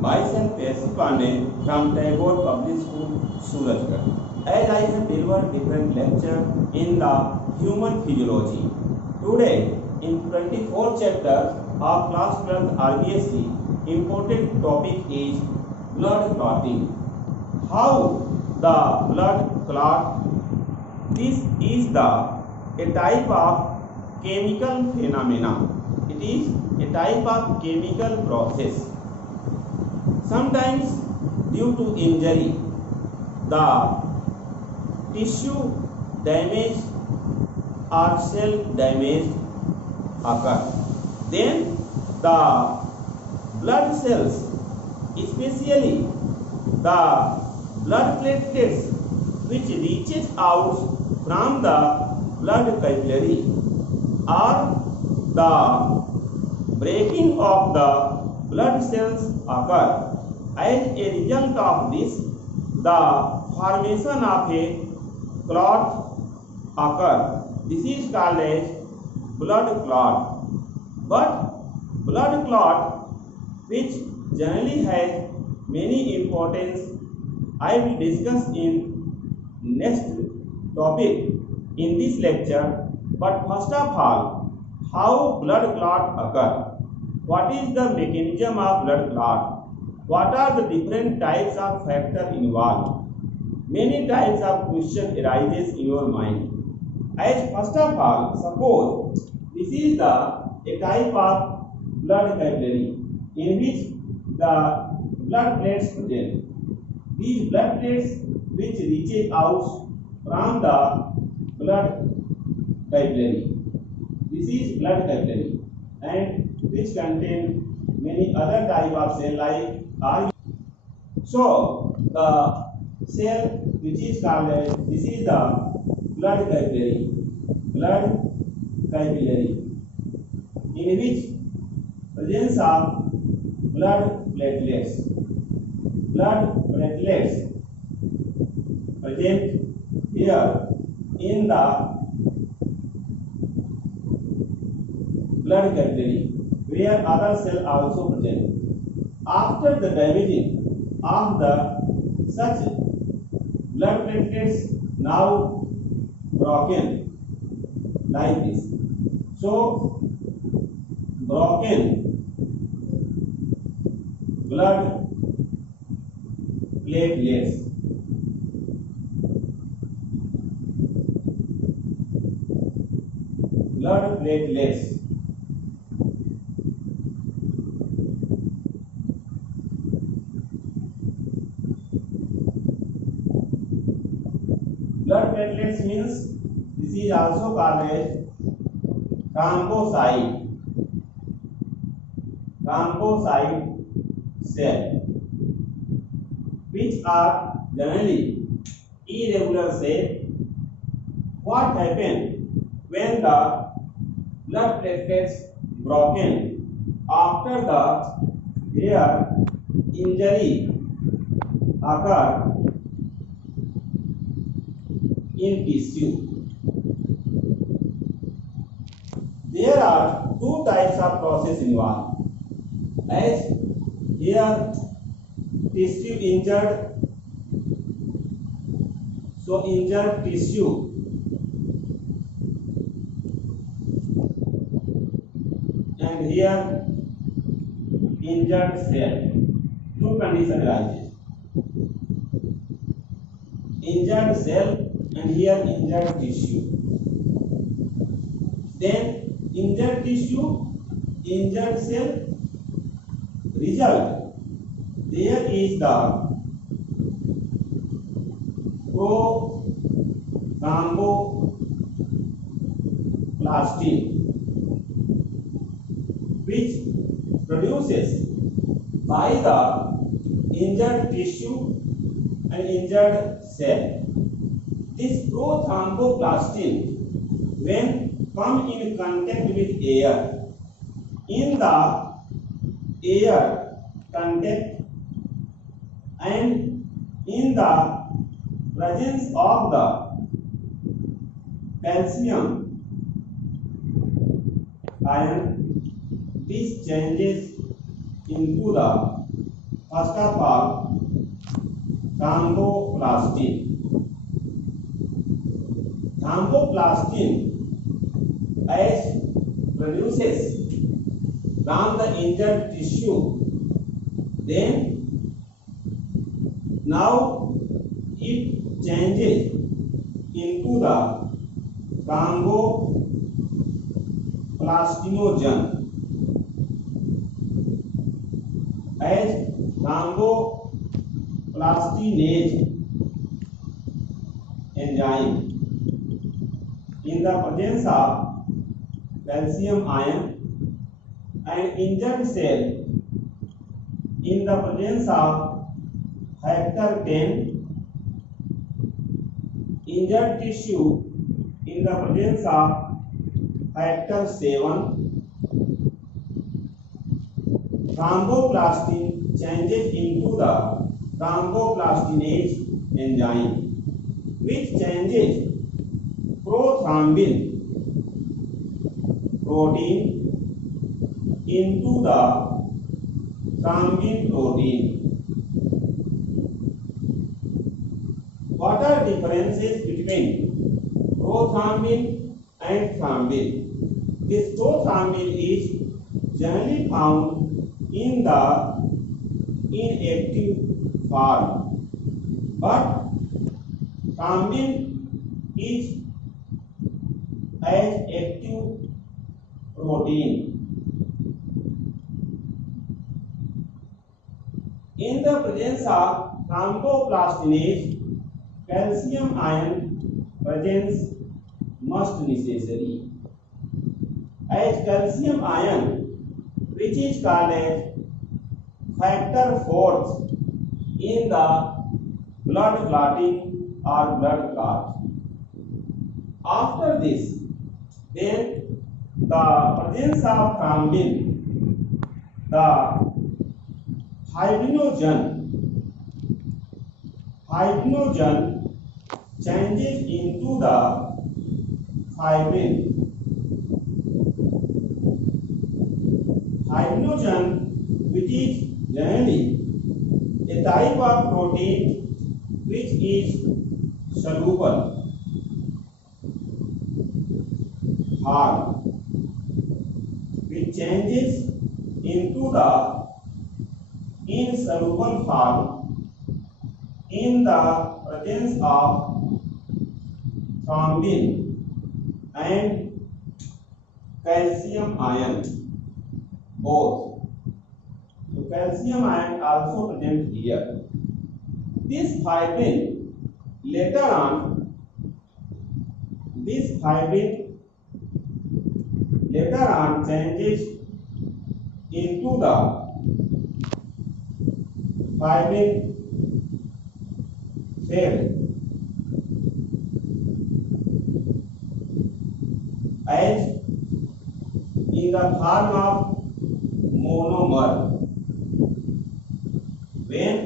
Myself P.S.C. Pandey from Tagore Public School, Surajgarh. As I have delivered different lecture in the human physiology. Today, in 24th chapter of class 12th RBSc, important topic is blood clotting. How the blood clot? This is a type of chemical phenomena. It is a type of chemical process. Sometimes due to injury, the tissue damage or cell damage occur. Then the blood cells, especially the blood platelets which reaches out from the blood capillary, or the breaking of the blood cells occur. As a result of this, the formation of a clot occur. This is called as blood clot. But blood clot, which generally has many importance, I will discuss in next topic in this lecture. But first of all, how blood clot occur? What is the mechanism of blood clot? What are the different types of factors involved? Many types of question arises in your mind. As first of all, suppose this is a type of blood capillary in which the blood plates present. These blood plates which reaches out from the blood capillary. This is blood capillary, and which contain many other type of cell like are. So the cell which is called as, this is the blood capillary, in which presence of blood platelets present here in the blood capillary, where other cell also present. After the damaging of the such blood platelets now broken like this. So broken blood platelets blood platelets means this is also called as thrombocyte cell, which are generally irregular shape. What happens when the blood platelets broken after their injury occur in tissue? There are two types of process involved. As here tissue injured, so injured tissue and here injured cell. Two conditions arises. Injured cell and here injured tissue. Then injured tissue, injured cell, result there is the prothromboplastin, which produces by the injured tissue and injured cell. This prothromboplastin, when come in contact with air, in the air contact and in the presence of the calcium ion, this changes into the first of all, thromboplastin. Thromboplastin as produces from the injured tissue, then now it changes into the thromboplastinogen as thromboplastinase enzyme in the presence of calcium ion, and injured cell in the presence of factor 10, injured tissue in the presence of factor 7, thromboplastin changes into the thromboplastinase enzyme, which changes prothrombin protein into the thrombin protein. What are differences between prothrombin and thrombin? This prothrombin is generally found in the inactive form, but thrombin is an active protein. In the presence of thromboplastinase, calcium ion presence must necessary, as calcium ion, which is called as factor 4 in the blood clotting or blood clot. After this, then the presence of thrombin, the fibrinogen changes into the fibrin. Fibrinogen, which is generally a type of protein which is soluble, hard, which changes into the insoluble form in the presence of thrombin and calcium ion both. So calcium ion also present here. This fibrin later on changes into the fibrin thread as in the form of monomer. When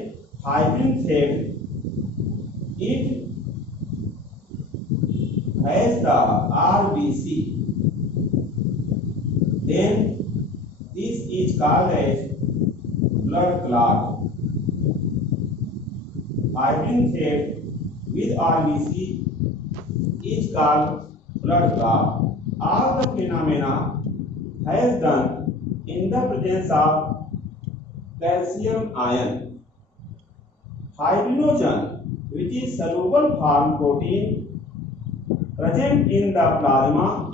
fibrin thread it has the RBC, then this is called as blood clot. Fibrin thread with RBC is called blood clot. All the phenomena has done in the presence of calcium ion. Fibrinogen, which is soluble form protein present in the plasma,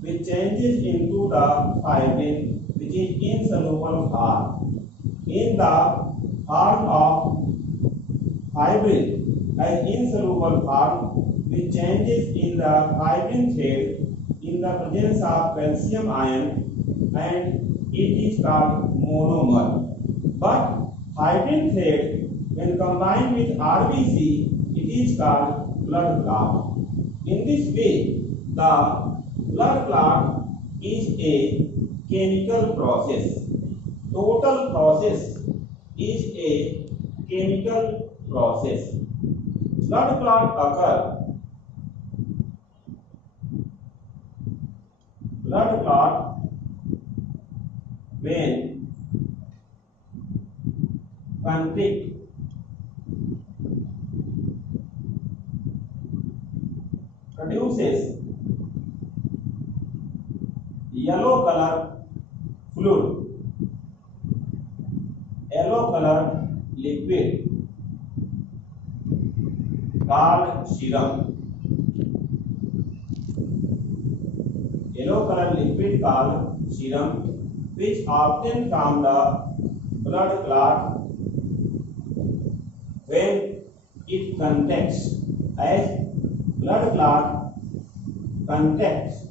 which changes into the fibrin, which is insoluble form. In the form of fibrin as insoluble form, which changes in the fibrin thread in the presence of calcium ion, and it is called monomer. But fibrin thread, when combined with RBC, it is called blood clot. In this way, the blood clot is a chemical process. Total process is a chemical process. Blood clot when conflict produces yellow color fluid, yellow color liquid called serum. Yellow color liquid called serum, which obtained from the blood clot when it contacts, as blood clot contacts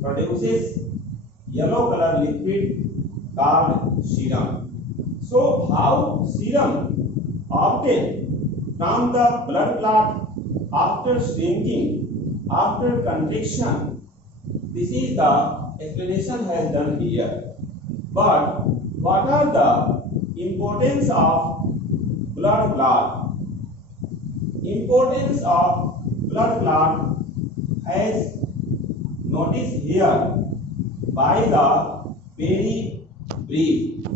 produces yellow color liquid called serum. So how serum obtained from the blood clot after shrinking, after contraction? This is the explanation has done here. But what are the importance of blood clot? Importance of blood clot as noticed here by the very brief.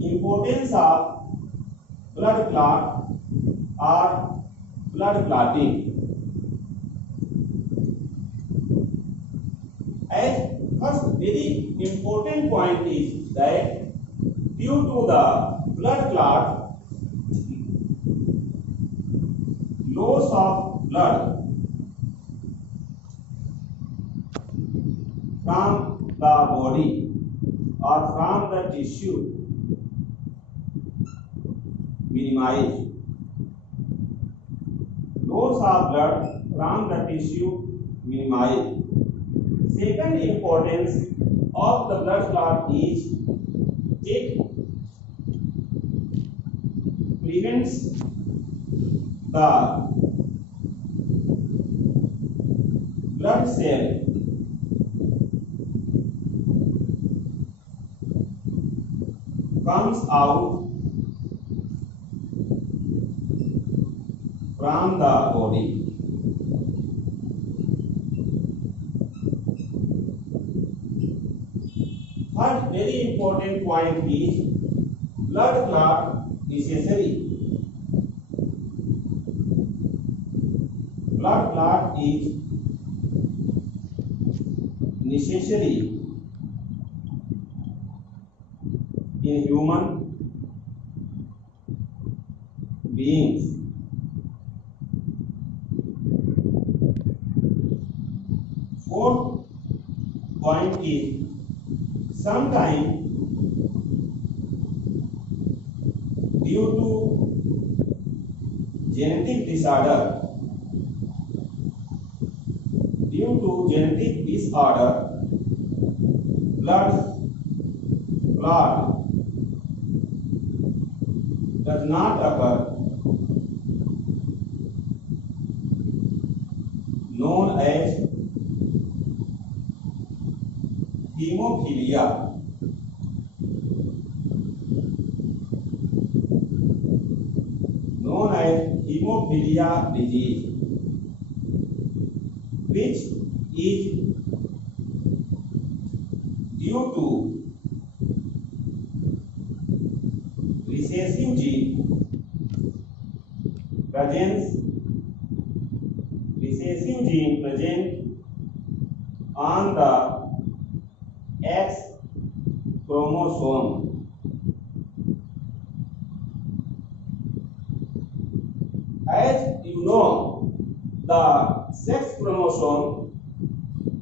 Importance of blood clot or blood clotting. As first very important point is that due to the blood clot, loss of blood from the body or from the tissue minimized. Loss of blood from the tissue minimized. Second importance of the blood clot is it prevents the blood cell comes out from the body. Third very important point is blood clot necessary. Blood clot is necessary in human beings. Fourth point is sometimes due to genetic disorder, blood clot does not occur, known as hemophilia. Known as hemophilia disease, which is due to recessive gene present on the X chromosome. As you know, the sex chromosome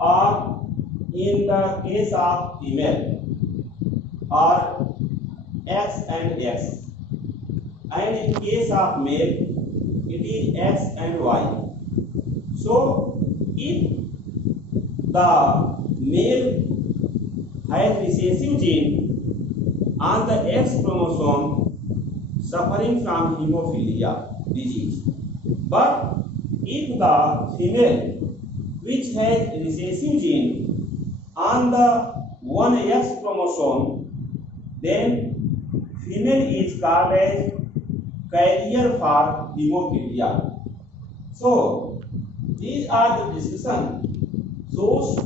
are in the case of female are X and X, and in case of male it is X and Y. So if the male has recessive gene on the X chromosome suffering from hemophilia disease, but if the female which has recessive gene on the 1X chromosome, then female is called as carrier for hemophilia. So these are the discussion shows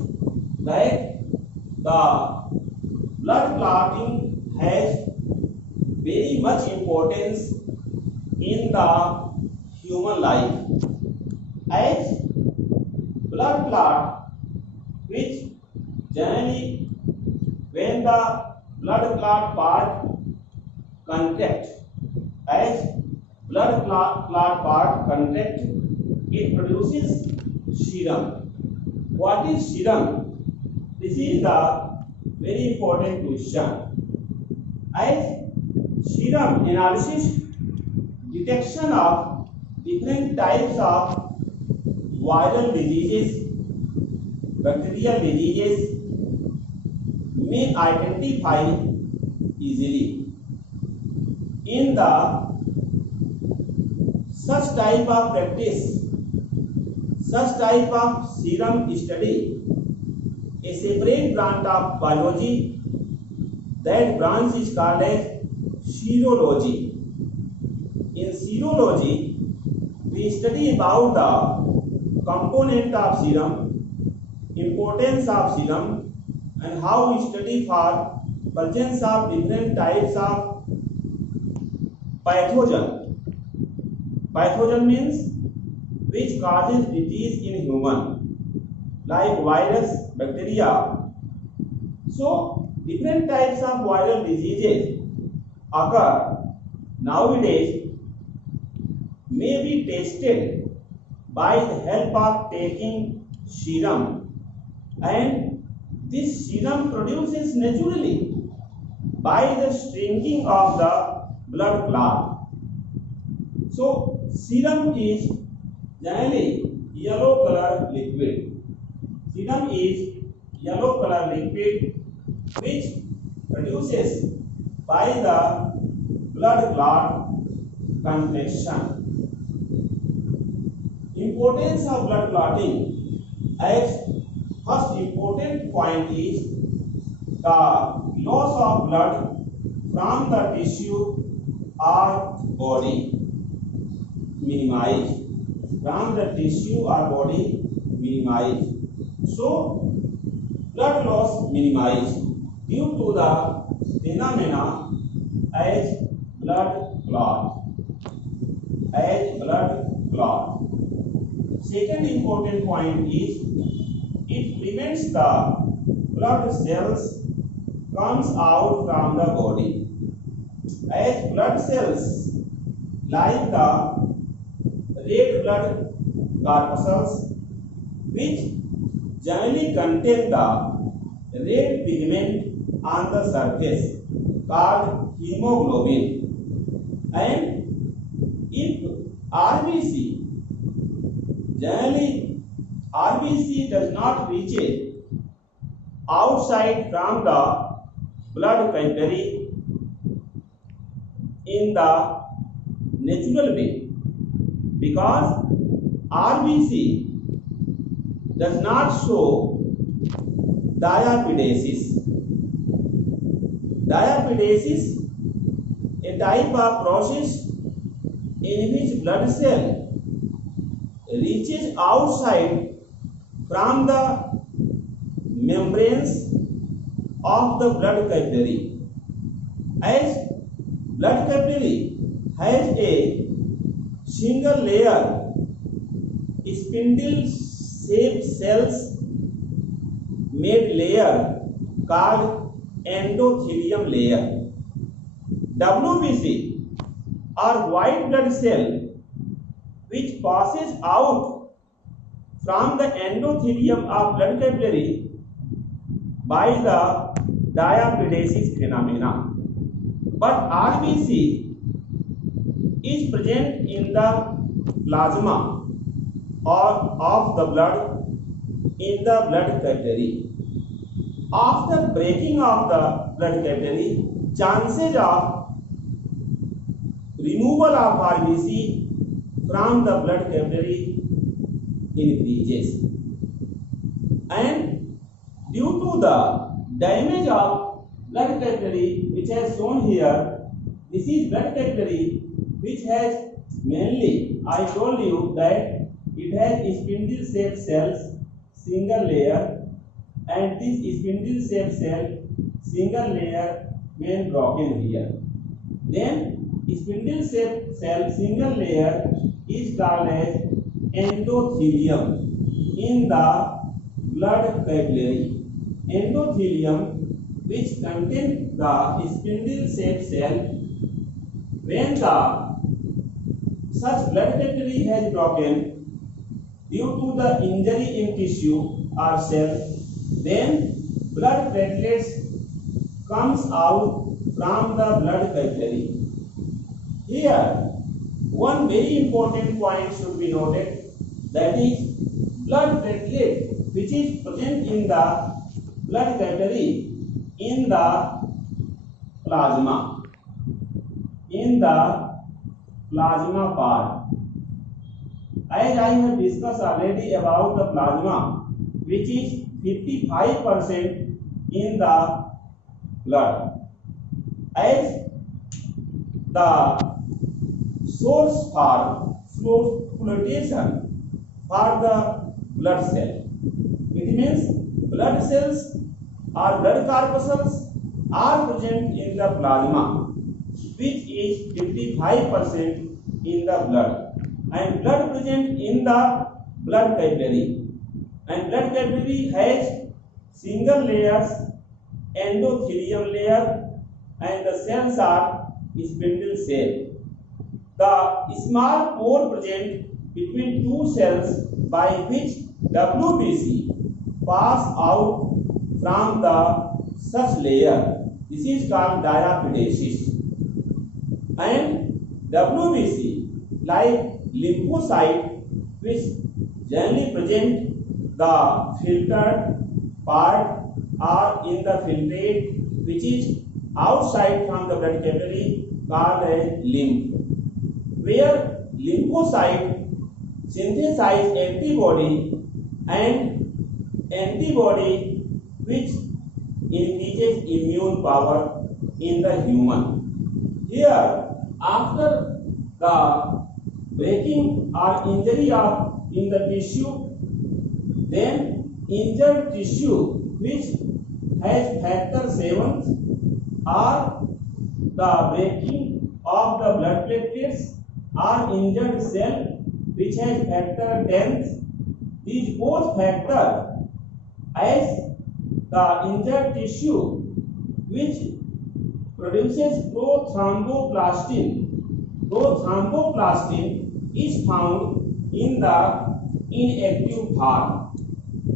that the blood clotting has very much importance in the human life, as blood clot, which generally when the blood clot part contract, as blood clot part contract, it produces serum. What is serum? This is the very important question. As serum analysis, detection of different types of viral diseases, bacterial diseases may identify easily. In the such type of practice, such type of serum study, a separate branch of biology, that branch is called as serology. In serology, we study about the component of serum, importance of serum, and how we study for presence of different types of pathogen. Pathogen means which causes disease in human, like virus, bacteria. So different types of viral diseases occur nowadays, may be tested by the help of taking serum, and this serum produces naturally by the shrinking of the blood clot. So serum is generally yellow color liquid. Serum is yellow color liquid which produces by the blood clot contraction. Importance of blood clotting, as first important point is the loss of blood from the tissue or body minimized. From the tissue or body minimized. So blood loss minimized due to the phenomena as blood clot. As blood clot. Second important point is it prevents the blood cells comes out from the body. As blood cells like the red blood corpuscles, which generally contain the red pigment on the surface called hemoglobin, and if RBC, generally RBC does not reach it outside from the blood capillary in the natural way, because RBC does not show diapedesis. Diapedesis, a type of process in which blood cell reaches outside from the membranes of the blood capillary. As blood capillary has a single layer spindle shaped cells made layer called endothelium layer. WBC or white blood cell which passes out from the endothelium of blood capillary by the diapedesis phenomena. But RBC is present in the plasma or of the blood in the blood capillary. After breaking of the blood capillary, chances of removal of RBC from the blood capillary increases, and due to the damage of blood capillary which has shown here, this is blood capillary which has mainly, I told you that it has spindle shaped cells, single layer, and this spindle shaped cell single layer when broken here. Then spindle shaped cell single layer is called as endothelium in the blood capillary. Endothelium, which contains the spindle shaped cell, when the such blood capillary has broken due to the injury in tissue or cell, then blood platelets comes out from the blood capillary. Here, one very important point should be noted, that is blood platelet which is present in the blood capillary in the plasma, part. As I have discussed already about the plasma, which is 55% in the blood, as the source for flotation for the blood cell. It means blood cells or blood corpuscles are present in the plasma, which is 55% in the blood, and blood present in the blood capillary, and blood capillary has single layers, endothelium layer, and the cells are spindle shaped. The small pore present between two cells by which WBC pass out from the such layer. This is called diapedesis. And WBC, like lymphocyte, which generally present the filtered part or in the filtrate which is outside from the blood capillary, called as lymph, where lymphocyte synthesize antibody, and antibody which increases immune power in the human. Here, after the breaking or injury in the tissue, then injured tissue which has factor 7 or the breaking of the blood platelets or injured cell which has factor 10, these both factors, as the injured tissue which produces prothromboplastin. Prothromboplastin is found in the inactive form.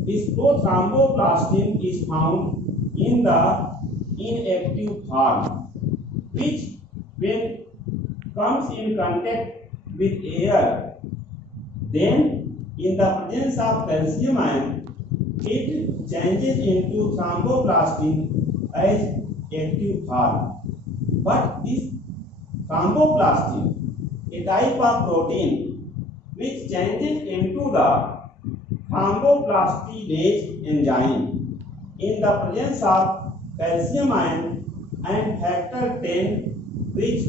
This prothromboplastin is found in the inactive form, which when comes in contact with air, then in the presence of calcium ion, it changes into thromboplastin as active form. But this thromboplastin, a type of protein which changes into the thromboplastinase enzyme in the presence of calcium ion and factor 10, which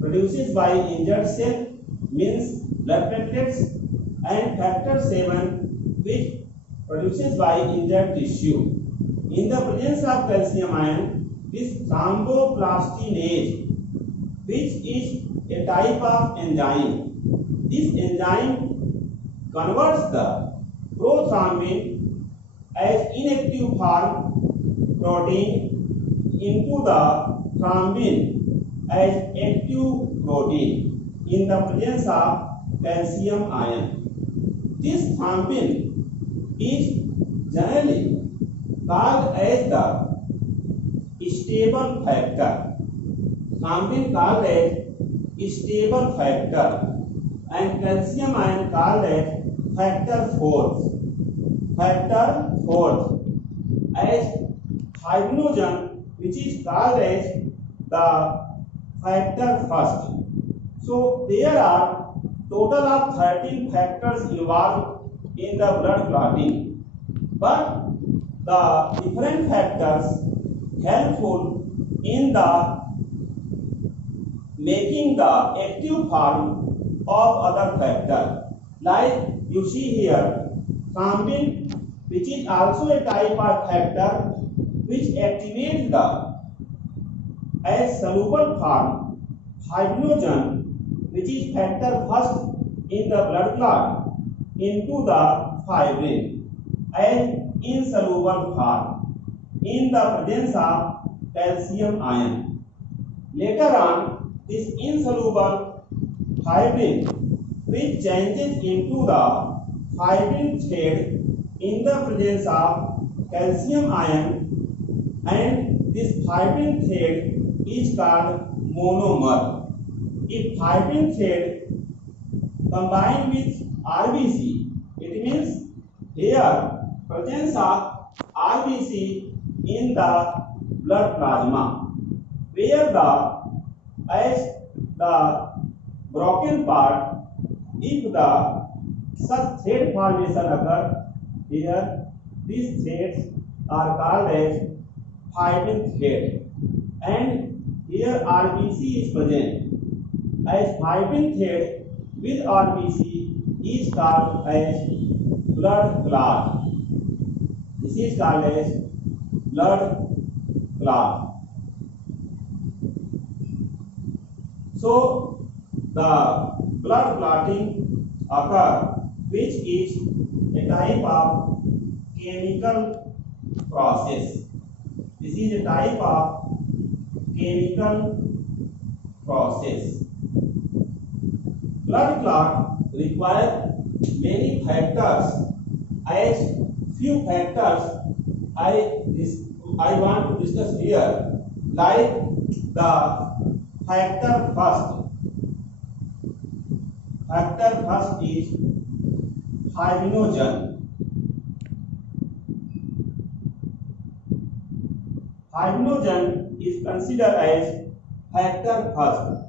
produces by injured cell, means blood platelets, and factor 7, which produces by injured tissue. In the presence of calcium ion, this thromboplastinase, which is a type of enzyme, this enzyme converts the prothrombin as inactive form protein into the thrombin as active protein in the presence of calcium ion. This thrombin is generally called as the stable factor. Thrombin called as stable factor, and calcium ion called as factor 4. Factor 4, as fibrinogen, which is called as the factor 1. So there are total of 13 factors involved in the blood clotting, but the different factors helpful in the making the active form of other factor. Like you see here, thrombin which is also a type of factor which activates the as soluble form fibrinogen, which is factor first in the blood clot into the fibrin as insoluble form in the presence of calcium ion. Later on, this insoluble fibrin which changes into the fibrin thread in the presence of calcium ion, and this fibrin thread is called monomer. If fibrin thread combined with RBC, it means here presence of RBC in the blood plasma, where the broken part, if the such thread formation occur here, these threads are called as fibrin thread, and here RBC is present. As fibrin thread with RBC is called as blood clot. This is called as blood clot. So the blood clotting occur, which is a type of chemical process. This is a type of chemical process. Blood clot require many factors. As few factors I want to discuss here, like the factor first. Factor first is fibrinogen. Fibrinogen is considered as factor first,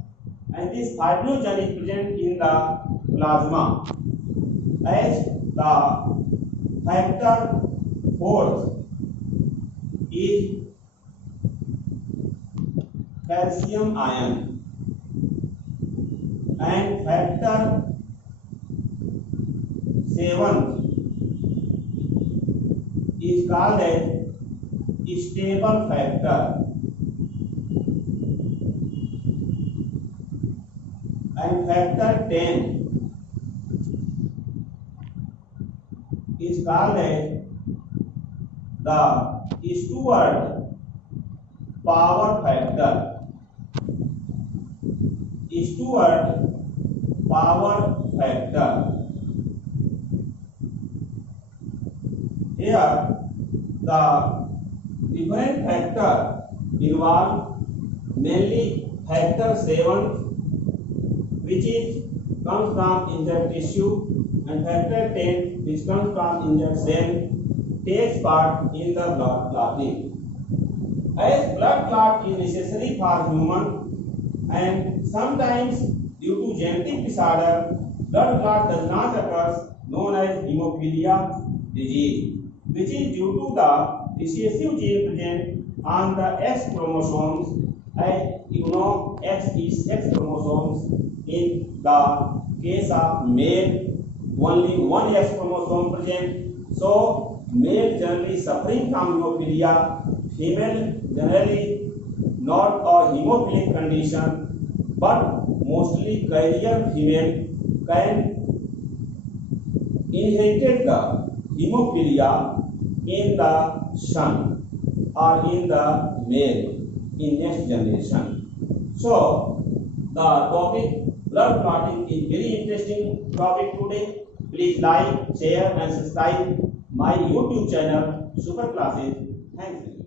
and this fibrinogen is present in the plasma as the factor fourth is calcium ion, and factor seventh is called as stable factor, and factor 10 is called as the Stewart power factor. Stewart power factor. Here the different factor involved, mainly factor 7, which is comes from injured tissue, and factor 10, which comes from injured cell, takes part in the blood clotting. As blood clot is necessary for human, and sometimes due to genetic disorder, blood clot does not occur, known as hemophilia disease, which is due to the recessive gene present on the X chromosomes, as you know X is sex chromosomes. In the case of male, only one X chromosome present, so male generally suffering from hemophilia, female generally not a hemophilic condition, but mostly carrier female can inherit the hemophilia in the son or in the male in next generation. So the topic blood clotting is very interesting topic today. Please like, share and subscribe my YouTube channel Super Classes. Thanks.